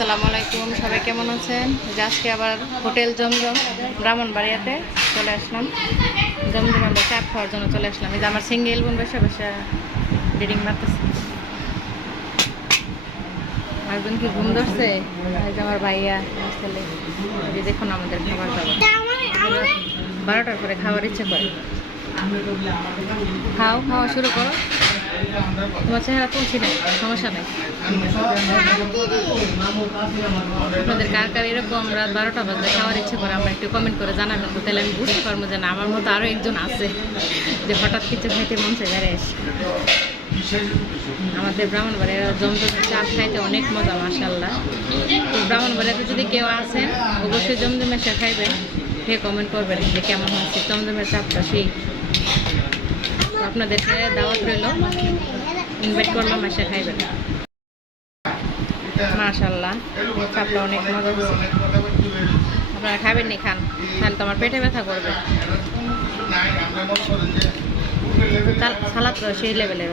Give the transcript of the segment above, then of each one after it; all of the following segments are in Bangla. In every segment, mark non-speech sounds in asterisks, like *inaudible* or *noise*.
আসসালামু আলাইকুম, সবাই কেমন আছেন? আজকে আবার হোটেল জমজম ব্রাহ্মণবাড়িয়াতে চলে আসলাম। জমজম আমরা চাপ খাওয়ার জন্য চলে আসলাম। এই যে আমার সিঙ্গেল বোন বসে বসে রিডিং মারতেছে। একজন কি ঘুম ধরছে। আমার ভাইয়া, আমার ছেলে। যে দেখুন আমাদের খাবার দাবার। বারোটার পরে খাওয়ার ইচ্ছে করে। খাও, খাওয়া শুরু করো। তোমার চেহারা তুলছি না, সমস্যা নেই। আপনাদের কার কার এরকম রাত বারোটা বাজে খাওয়ার ইচ্ছে করে আমরা একটু কমেন্ট করে জানাবেন তো, তাহলে আমি বুঝতে পারব যে না, আমার মতো আরও একজন আছে যে হঠাৎ কিছু খাইতে মন চাই বেড়ে এসে। আমাদের ব্রাহ্মণবাড়ির জমজমের চা খাইতে অনেক মজা মাসাল্লাহ তো ব্রাহ্মণবাড়িতে যদি কেউ আসেন অবশ্যই জমজমের চা খাইবেন। খেয়ে কমেন্ট করবেন যে কেমন হচ্ছে জমজমের চাপটা সেই আপনাদেরকে দাওয়াত রইল। ইনভাইট করলাম এসে খাইবেন। মাশাল্লাহ চাপটা অনেক মজা হচ্ছে আপনারা খাবেন নি খান। তাহলে তো আমার পেটে ব্যথা করবে। সাল- সালাদ সেই লেভেলের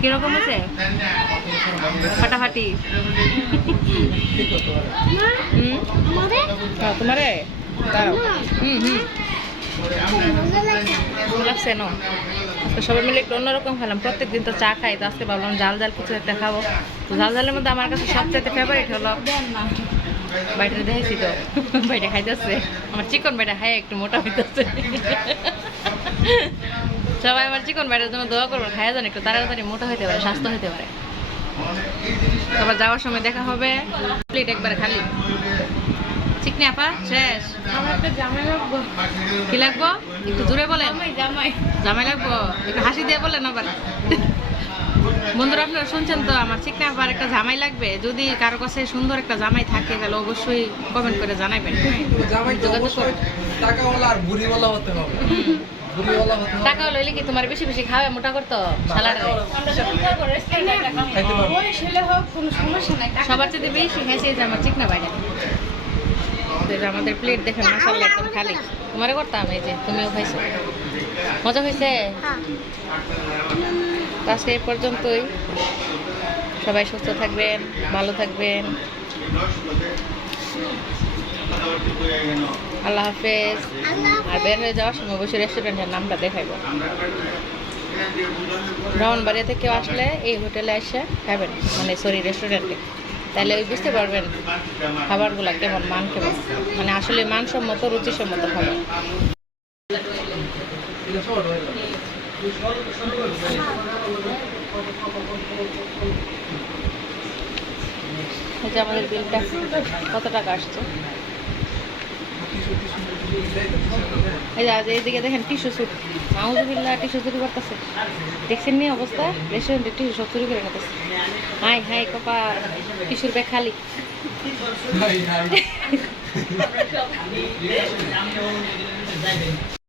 কীরকম আছে? ফাটাফাটি। *laughs* হ্যাঁ, তোমারে? দাঁড়াও। হুম হুম। লাগছে না আজকে সবাই মিলে একটু অন্যরকম খেলাম। প্রত্যেকদিন তো চা খাই তো আজকে ভাবলাম জাল জাল কিছু একটা খাব। তো জাল জালের মধ্যে আমার কাছে সবচেয়ে ফেভারিট হলো বাইরে দেখেছি তো বাইরে খাইতেছে। আমার চিকন বাইরে খাই একটু মোটা হইতেছে। সবাই আমার চিকন বাইরের জন্য দোয়া করবেন খাইয়া যান একটু তাড়াতাড়ি মোটা হইতে পারে স্বাস্থ্য হইতে পারে। আবার যাওয়ার সময় দেখা হবে। প্লেট একবার খালি। চিকনি আপা শেষ আমার একটা জামাই লাগবো কি লাগবো একটু জোরে বলেন জামাই জামাই জামাই লাগবো একটু হাসি দিয়ে বলেন আবার বন্ধুরা আপনারা শুনছেন তো আমার চিকনা আবার একটা জামাই লাগবে যদি কারও কাছে সুন্দর একটা জামাই থাকে তাহলে অবশ্যই কমেন্ট করে জানাবেন টাকা লইলে কি তোমার বেশি বেশি খাওয়া মোটা করতো সবার চেয়ে বেশি যে আমার চিকনা বাইরে এই যে আমাদের প্লেট দেখেন মশাল্লা একদম খালি। তোমারে করতাম এই যে তুমিও খাইছো। মজা হয়েছে তো আজকে এই পর্যন্তই। সবাই সুস্থ থাকবেন ভালো থাকবেন। আল্লাহ হাফেজ। আর বের হয়ে যাওয়ার সময় অবশ্যই রেস্টুরেন্টের নামটা দেখাইব। ব্রাহ্মণবাড়িয়া থেকে কেউ আসলে এই হোটেলে এসে খাবেন। মানে সরি রেস্টুরেন্টে তাহলে ওই বুঝতে পারবেন খাবারগুলা কেমন, মান কেমন। মানে আসলে মানসম্মত, রুচিসম্মত খাবার। আমাদের বিলটা কত টাকা আসছে? এই যে এইদিকে দেখেন টিস্যু স্যুট মাউজুবিল্লা টিস্যু চুরি করতেছে। দেখছেন নি অবস্থা? রেস্টুরেন্টে টিস্যু সব চুরি করে নিতেছে হাই হাই কপা টিস্যুর ব্যাগ খালি। *laughs* *laughs*